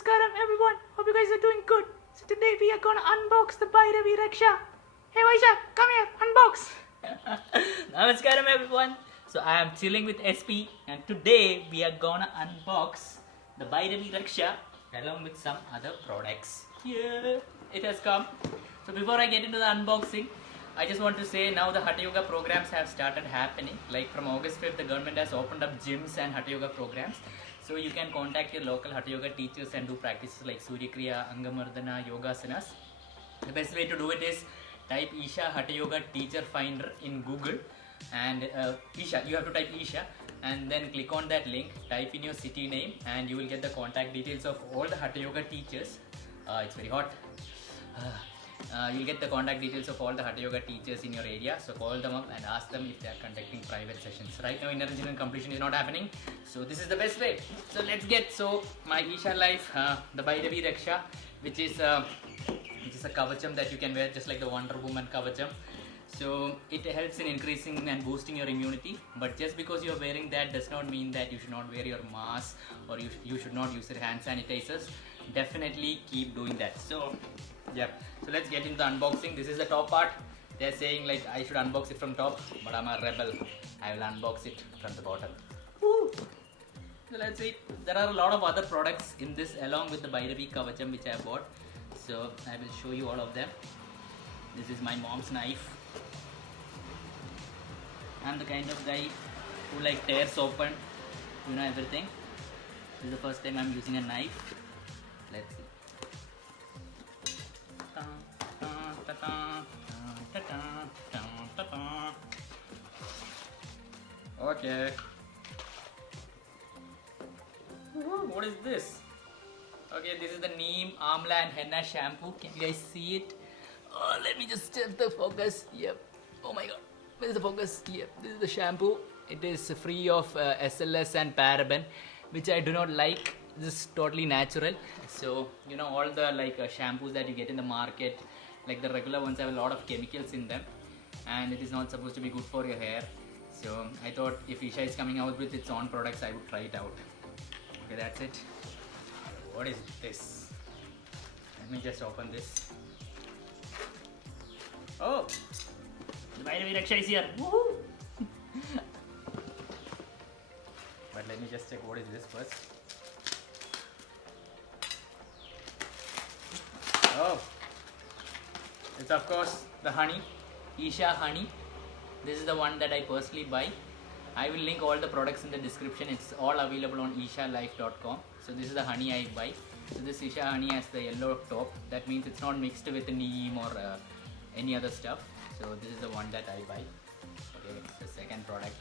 Namaskaram everyone. Hope you guys are doing good. So today we are gonna unbox the Bhairavi Raksha. Hey Vaisakh, come here, unbox. Namaskaram everyone. So I am chilling with SP and today we are gonna unbox the Bhairavi Raksha along with some other products. Here it has come. So before I get into the unboxing, I just want to say now the Hatha Yoga programs have started happening. Like from August 5th, the government has opened up gyms and Hatha Yoga programs. So you can contact your local Hatha Yoga teachers and do practices like Surya Kriya, Angamardana, Yogasanas. The best way to do it is type Isha Hatha Yoga Teacher Finder in Google and Isha, you have to type Isha and then click on that link, type in your city name and you will get the contact details of all the Hatha Yoga teachers. It's very hot. You'll get the contact details of all the Hatha Yoga teachers in your area. So call them up and ask them if they are conducting private sessions. Right now inner engineering completion is not happening. So this is the best way. So let's get, so my Isha Life, the Bhairavi Raksha, which is a kavacham that you can wear just like the Wonder Woman kavacham. So it helps in increasing and boosting your immunity. But just because you are wearing that does not mean that you should not wear your mask or you should not use your hand sanitizers. Definitely keep doing that. So yeah, so let's get into the unboxing. This is the top part. They're saying like I should unbox it from top, but I'm a rebel. I will unbox it from the bottom. Woo. So let's see. There are a lot of other products in this along with the Bhairavi Kavacham which I bought. So I will show you all of them. This is my mom's knife. I'm the kind of guy who like tears open, you know, everything. This is the first time I'm using a knife. Let's see. Okay. What is this? Okay, this is the Neem, Armland, Henna shampoo. Can you guys see it? Oh, let me just check the focus. Yep. Oh my god. Where is the focus? Yep. This is the shampoo. It is free of SLS and paraben, which I do not like. This is totally natural. So you know all the like shampoos that you get in the market, like the regular ones, have a lot of chemicals in them, and it is not supposed to be good for your hair. So I thought if Isha is coming out with its own products, I would try it out. Okay, that's it. What is this? Let me just open this. Oh, the Bhairavi Raksha is here. Woohoo! But let me just check what is this first. Oh, it's of course the honey, Isha honey. This is the one that I personally buy. I will link all the products in the description. It's all available on ishalife.com. So this is the honey I buy. So this Isha honey has the yellow top. That means it's not mixed with neem or any other stuff. So this is the one that I buy. Okay, it's the second product.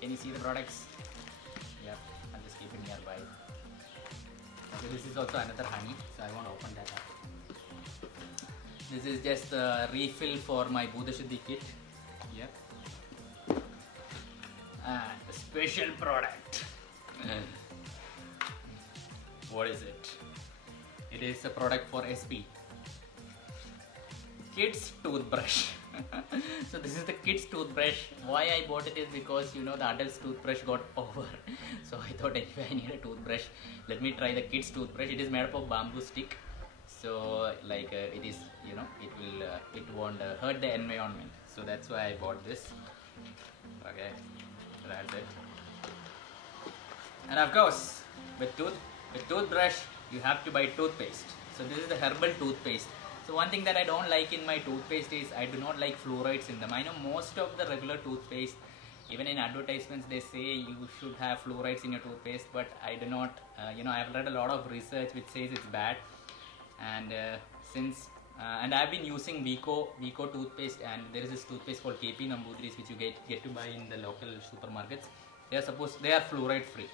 Can you see the products? Yeah, I'll just keep it nearby. Okay, this is also another honey. So I won't open that up. This is just a refill for my Buddha Shuddhi kit. Yep. And a special product. What is it? It is a product for SP. Kids Toothbrush. So this is the Kids Toothbrush. Why I bought it is because you know the adults toothbrush got over. So I thought anyway I need a toothbrush. Let me try the Kids Toothbrush. It is made up of bamboo stick. So like it is, you know, it won't hurt the environment. So that's why I bought this. Okay, so that's it. And of course, with toothbrush, you have to buy toothpaste. So this is the herbal toothpaste. So one thing that I don't like in my toothpaste is I do not like fluorides in them. I know most of the regular toothpaste, even in advertisements, they say you should have fluorides in your toothpaste, but I do not. You know, I've read a lot of research which says it's bad. And and I've been using Vico toothpaste, and there is this toothpaste called KP Nambudris which you get to buy in the local supermarkets. They are fluoride free,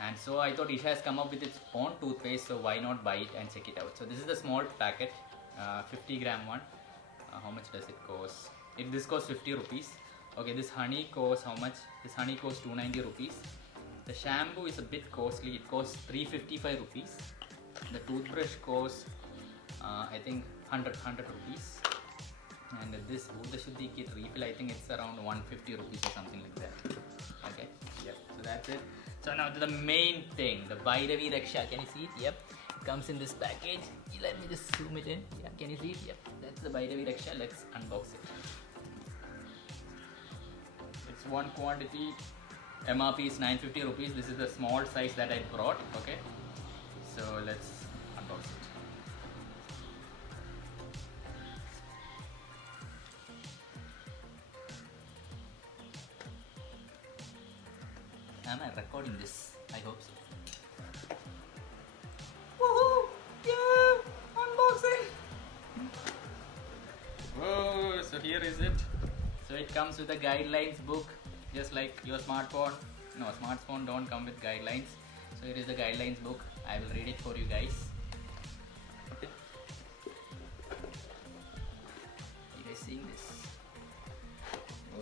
and so I thought Isha has come up with its own toothpaste, so why not buy it and check it out. So this is the small packet, 50 gram one. How much does it cost? This costs 50 rupees. Okay, this honey costs how much? This honey costs 290 rupees. The shampoo is a bit costly. It costs 355 rupees. The toothbrush costs I think 100 rupees, and this Buddha Shuddhi kit refill, I think it's around 150 rupees or something like that. Okay, yeah, so that's it. So now to the main thing, the Bhairavi Raksha. Can you see it? Yep. It comes in this package. Let me just zoom it in. Yeah, can you see it? Yep. That's the Bhairavi Raksha. Let's unbox it. It's one quantity. MRP is 950 rupees. This is the small size that I brought. Okay. So let's unbox it. Am I recording this? I hope so. Woohoo! Yeah! Unboxing! Oh, so here is it. So it comes with a guidelines book, just like your smartphone. No, smartphone don't come with guidelines. So here is the guidelines book. I will read it for you guys. You guys seeing this?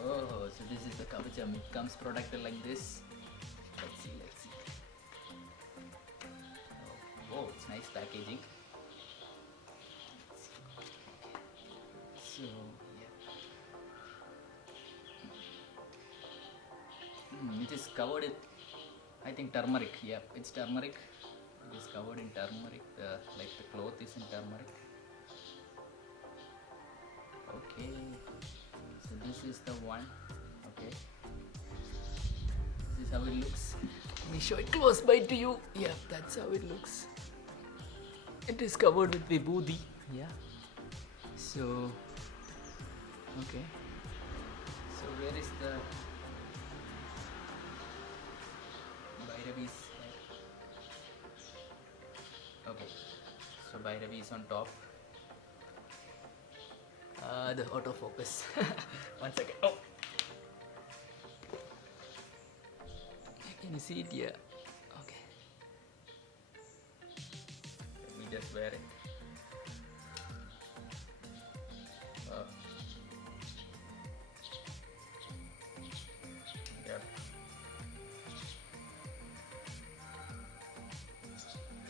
Oh, so this is the kavacham. It comes protected like this. Let's see. Oh, it's nice packaging. So, yeah. It is covered in, I think, turmeric. Yeah, it's turmeric. It is covered in turmeric. Like the cloth is in turmeric. Okay. So this is the one. Okay. This is how it looks. Let me show it close by to you. Yeah, that's how it looks. It is covered with vibhuti. Yeah. So, okay. So where is the Bhairavi's hair? Okay. So Bhairavi is on top. The autofocus. One second. Oh. Can you see it? Yeah. Okay. Let me just wear it. Yep.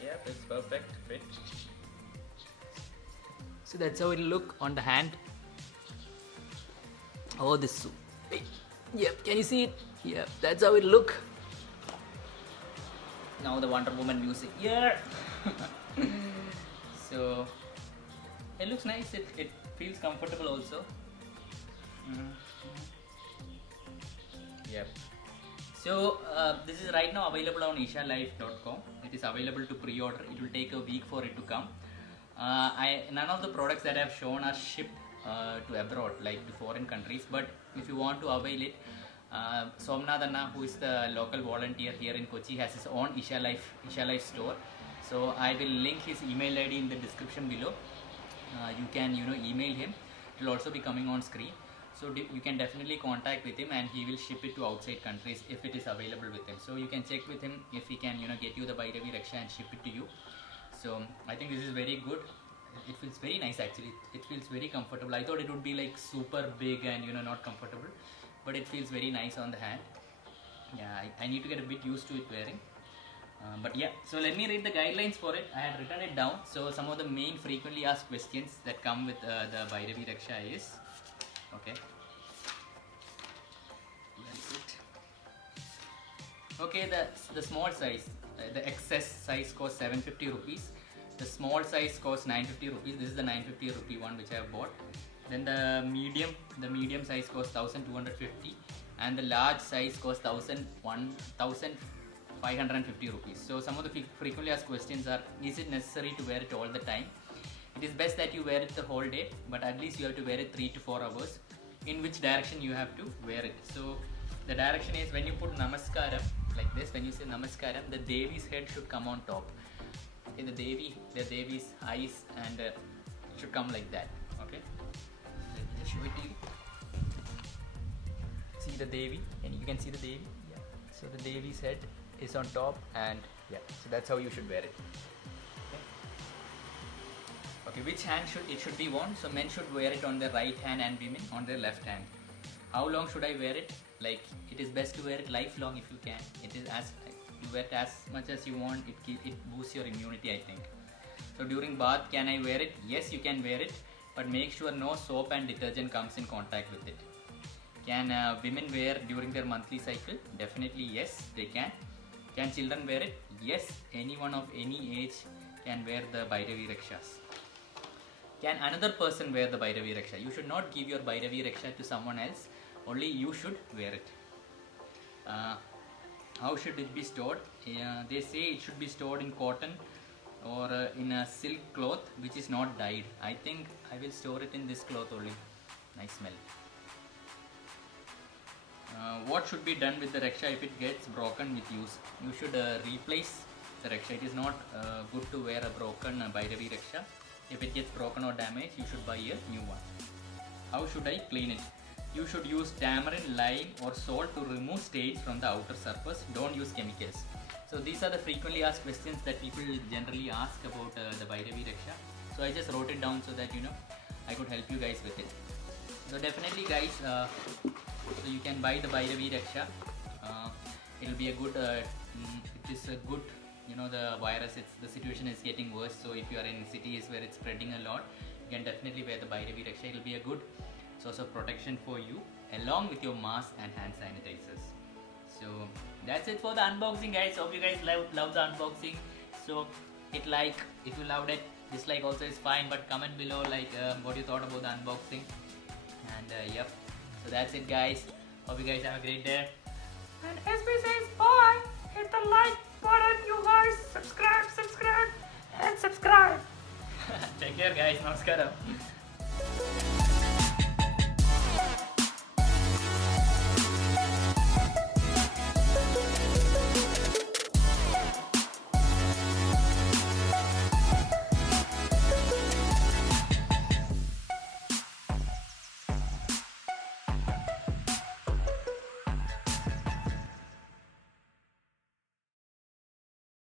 Yep, it's perfect fit. So that's how it'll look on the hand. Oh, this. Yep, can you see it? Yep, that's how it'll look. Now the Wonder Woman music. Yeah. So it looks nice. It feels comfortable also. Yep. So this is right now available on ishalife.com. It is available to pre-order. It will take a week for it to come. None of the products that I have shown are shipped to abroad, like to foreign countries. But if you want to avail it, Somnath Anna, who is the local volunteer here in Kochi, has his own Isha Life store. So I will link his email ID in the description below. You can email him. It will also be coming on screen. So you can definitely contact with him, and he will ship it to outside countries if it is available with him. So you can check with him if he can get you the Bhairavi Raksha and ship it to you. So I think this is very good. It feels very nice actually. It feels very comfortable. I thought it would be like super big and not comfortable, but it feels very nice on the hand. Yeah, I need to get a bit used to it wearing. But yeah, so let me read the guidelines for it. I had written it down. So some of the main frequently asked questions that come with the Bhairavi Raksha is, okay. That's it. Okay, the small size, the excess size costs 750 rupees. The small size costs 950 rupees. This is the 950 rupee one which I have bought. Then the medium size costs 1250, and the large size costs 1550 rupees. So some of the frequently asked questions are: is it necessary to wear it all the time? It is best that you wear it the whole day, but at least you have to wear it 3 to 4 hours. In which direction you have to wear it? So the direction is when you put Namaskaram like this. When you say Namaskaram, the Devi's head should come on top. Okay, the Devi's eyes and should come like that. Okay, let me just show it to you. See the Devi, and you can see the Devi. Yeah. So the Devi's head is on top, and yeah, so that's how you should wear it. Okay, which hand should be worn? So men should wear it on their right hand and women on their left hand. How long should I wear it? Like, it is best to wear it lifelong if you can. It is as you wear it as much as you want. It boosts your immunity, I think. So during bath, can I wear it? Yes, you can wear it, but make sure no soap and detergent comes in contact with it. Can women wear during their monthly cycle? Definitely yes, they can. Can children wear it? Yes, anyone of any age can wear the Bhairavi Rakshas. Can another person wear the Bhairavi Raksha? You should not give your Bhairavi Raksha to someone else. Only you should wear it. How should it be stored? They say it should be stored in cotton or in a silk cloth which is not dyed. I think I will store it in this cloth only. Nice smell. What should be done with the Raksha if it gets broken with use? You should replace the Raksha. It is not good to wear a broken Bhairavi Raksha. If it gets broken or damaged, you should buy a new one. How should I clean it? You should use tamarind, lime or salt to remove stains from the outer surface. Don't use chemicals. So these are the frequently asked questions that people generally ask about the Bhairavi Raksha. So I just wrote it down so that I could help you guys with it. So definitely guys, so you can buy the Bhairavi Raksha. It will be a good, it is a good, the virus, the situation is getting worse. So if you are in cities where it's spreading a lot, you can definitely wear the Bhairavi Raksha. It will be a good source of protection for you along with your mask and hand sanitizers. So that's it for the unboxing guys. Hope you guys love the unboxing. So if you loved it, dislike also is fine, but comment below what you thought about the unboxing. And yep, so that's it guys. Hope you guys have a great day. And SB says bye. Hit the like button, you guys. Subscribe, and subscribe. Take care guys. Namaskaram.